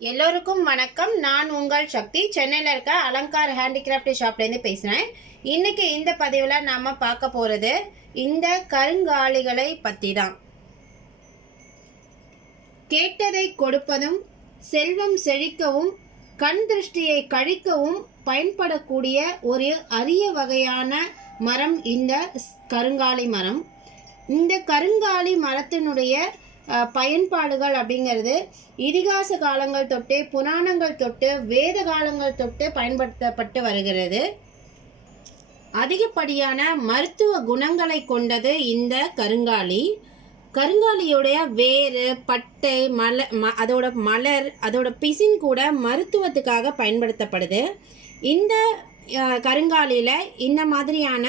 எல்லோருக்கும் வணக்கம். நான் உங்கள் சக்தி. சென்னையில் இருக்க அலங்கார் ஹேண்டிகிராஃப்ட் ஷாப்லேருந்து பேசுகிறேன். இன்றைக்கி இந்த பதிவில் நாம் பார்க்க போகிறது இந்த கருங்காலிகளை பற்றி தான். கேட்டதை கொடுப்பதும் செல்வம் செழிக்கவும் கண் திருஷ்டியை கழிக்கவும் பயன்படக்கூடிய ஒரு அரிய வகையான மரம் இந்த கருங்காலி மரம். இந்த கருங்காலி மரத்தினுடைய பயன்பாடுகள் அப்படிங்கிறது இதிகாச காலங்கள் தொட்டு புராணங்கள் தொட்டு வேத காலங்கள் தொட்டு பயன்படுத்தப்பட்டு வருகிறது. அதிகப்படியான மருத்துவ குணங்களை கொண்டது இந்த கருங்காலி. கருங்காலியுடைய வேறு, பட்டை, அதோட மலர், அதோட பிசின் கூட மருத்துவத்துக்காக பயன்படுத்தப்படுது. இந்த கருங்காலியில் இந்த மாதிரியான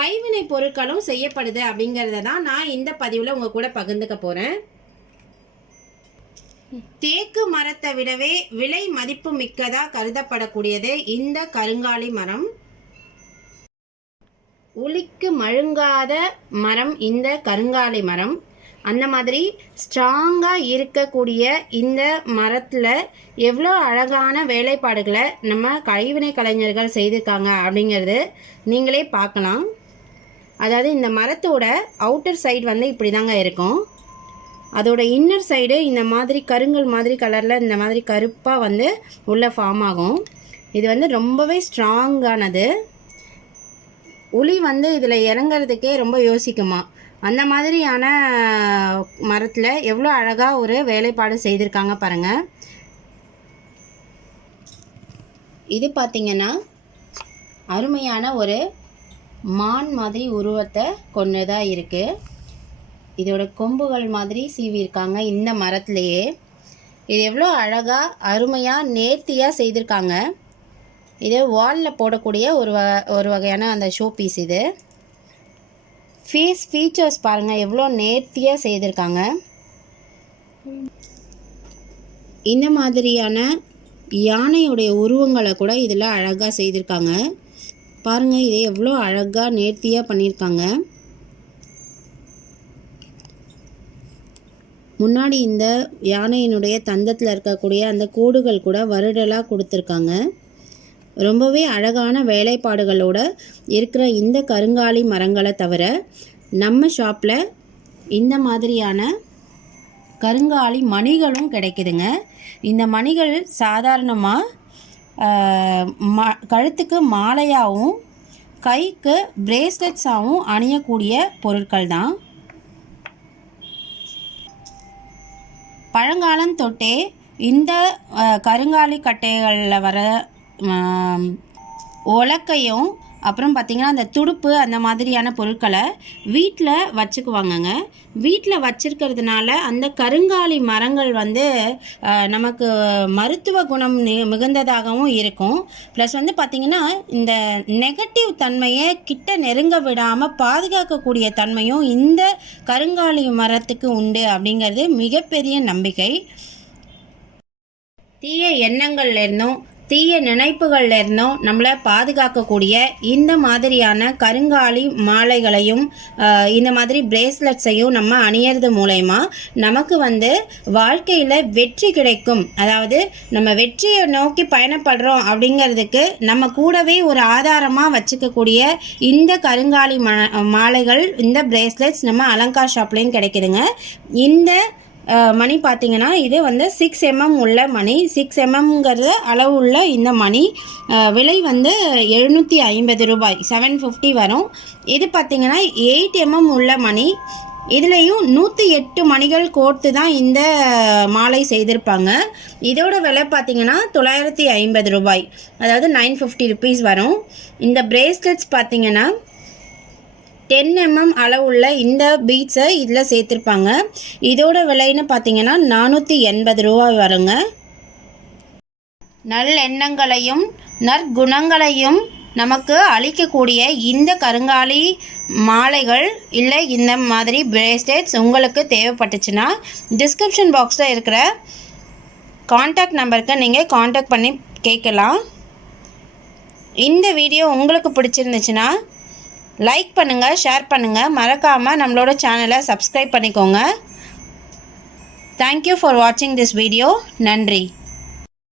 கைவினை பொருட்களும் செய்யப்படுது அப்படிங்கிறத தான் நான் இந்த பதிவில் உங்கள் கூட பகிர்ந்துக்க போகிறேன். தேக்கு மரத்தை விடவே விலை மதிப்பு மிக்கதாக கருதப்படக்கூடியது இந்த கருங்காலி மரம். உளிக்கு மழுங்காத மரம் இந்த கருங்காலி மரம். அந்த மாதிரி ஸ்ட்ராங்காக இருக்கக்கூடிய இந்த மரத்தில் எவ்வளோ அழகான வேலைப்பாடுகளை நம்ம கைவினை கலைஞர்கள் செய்திருக்காங்க அப்படிங்கிறது நீங்களே பார்க்கலாம். அதாவது இந்த மரத்தோட அவுட்டர் சைடு வந்து இப்படி தாங்க இருக்கும். அதோட இன்னர் சைடு இந்த மாதிரி கருங்கல் மாதிரி கலரில் இந்த மாதிரி கருப்பாக வந்து உள்ள ஃபார்ம் ஆகும். இது வந்து ரொம்பவே ஸ்ட்ராங்கானது. உளி வந்து இதில் இறங்கிறதுக்கே ரொம்ப யோசிக்குமா. அந்த மாதிரியான மரத்தில் எவ்வளோ அழகாக ஒரு வேலைப்பாடு செய்திருக்காங்க பாருங்கள். இது பார்த்திங்கன்னா அருமையான ஒரு மான் மாதிரி உருவத்தை கொண்டதாக இருக்குது. இதோட கொம்புகள் மாதிரி சீவியிருக்காங்க இந்த மரத்துலேயே. இது எவ்வளோ அழகாக அருமையாக நேர்த்தியாக செய்திருக்காங்க. இது வாலில் போடக்கூடிய ஒரு வகையான அந்த ஷோ பீஸ். இது ஃபீச்சர்ஸ் பாருங்கள் எவ்வளோ நேர்த்தியாக செய்திருக்காங்க. இந்த மாதிரியான யானையுடைய உருவங்களை கூட இதில் அழகாக செய்திருக்காங்க பாருங்கள். இதை எவ்வளோ அழகாக நேர்த்தியாக பண்ணியிருக்காங்க. முன்னாடி இந்த யானையினுடைய தந்தத்தில் இருக்கக்கூடிய அந்த கோடுகள் கூட வருடலாக கொடுத்துருக்காங்க. ரொம்பவே அழகான வேலைப்பாடுகளோட இருக்கிற இந்த கருங்காலி மரங்களை தவிர நம்ம ஷாப்பில் இந்த மாதிரியான கருங்காலி மணிகளும் கிடைக்குதுங்க. இந்த மணிகள் சாதாரணமாக கழுத்துக்கு மாலையாகவும் கைக்கு பிரேஸ்லெட்ஸாகவும் அணியக்கூடிய பொருட்கள் தான். பழங்காலம் தொட்டே இந்த கருங்காலி கட்டைகளில் வர உலக்கையும் அப்புறம் பார்த்திங்கன்னா அந்த துடுப்பு அந்த மாதிரியான பொருட்களை வீட்டில் வச்சுக்குவாங்கங்க. வீட்டில் வச்சுருக்கிறதுனால அந்த கருங்காலி மரங்கள் வந்து நமக்கு மருத்துவ குணம் மிகுந்ததாகவும் இருக்கும். ப்ளஸ் வந்து பார்த்திங்கன்னா இந்த நெகட்டிவ் தன்மையை கிட்ட நெருங்க விடாமல் பாதுகாக்கக்கூடிய தன்மையும் இந்த கருங்காலி மரத்துக்கு உண்டு அப்படிங்கிறது மிகப்பெரிய நம்பிக்கை. தீய எண்ணங்கள்லேருந்தும் தீய நினைப்புகள்ல இருந்தும் நம்மளை பாதுகாக்கக்கூடிய இந்த மாதிரியான கருங்காலி மாலைகளையும் இந்த மாதிரி பிரேஸ்லெட்ஸையும் நம்ம அணியறது மூலயமா நமக்கு வந்து வாழ்க்கையில் வெற்றி கிடைக்கும். அதாவது நம்ம வெற்றியை நோக்கி பயணப்படுறோம் அப்படிங்கிறதுக்கு நம்ம கூடவே ஒரு ஆதாரமாக வச்சுக்கக்கூடிய இந்த கருங்காலி மாலைகள், இந்த பிரேஸ்லெட்ஸ் நம்ம அலங்கார் ஷாப்லேயும் கிடைக்குதுங்க. இந்த மணி பார்த்திங்கன்னா இது வந்து 6 mm உள்ள மணி. 6 mmங்கிறது அளவு உள்ள இந்த மணி விலை வந்து 750 ரூபாய், 750 வரும். இது பார்த்திங்கன்னா 8 mm உள்ள மணி. இதுலேயும் 108 மணிகள் கோர்த்து தான் இந்த மாலை செய்திருப்பாங்க. இதோட விலை பார்த்திங்கன்னா 950 ரூபாய், அதாவது 950 ருபீஸ் வரும். இந்த பிரேஸ்லெட்ஸ் பார்த்திங்கன்னா 10 mm அளவுள்ள இந்த பீட்ஸை இதில் சேர்த்துருப்பாங்க. இதோட விலைன்னு பார்த்தீங்கன்னா 480 ரூபாய் வருங்க. நல்லெண்ணங்களையும் நற்குணங்களையும் நமக்கு அளிக்கக்கூடிய இந்த கருங்காலி மாலைகள் இல்லை இந்த மாதிரி பிரேஸ்லெட்ஸ் உங்களுக்கு தேவைப்பட்டுச்சுன்னா டிஸ்கிரிப்ஷன் பாக்ஸில் இருக்கிற காண்டாக்ட் நம்பருக்கு நீங்கள் காண்டாக்ட் பண்ணி கேட்கலாம். இந்த வீடியோ உங்களுக்கு பிடிச்சிருந்துச்சுன்னா லைக் பண்ணுங்கள், ஷேர் பண்ணுங்கள், மறக்காமல் நம்மளோட சேனலை சப்ஸ்கிரைப் பண்ணிக்கோங்க. தேங்க்யூ ஃபார் வாட்சிங் திஸ் வீடியோ. நன்றி.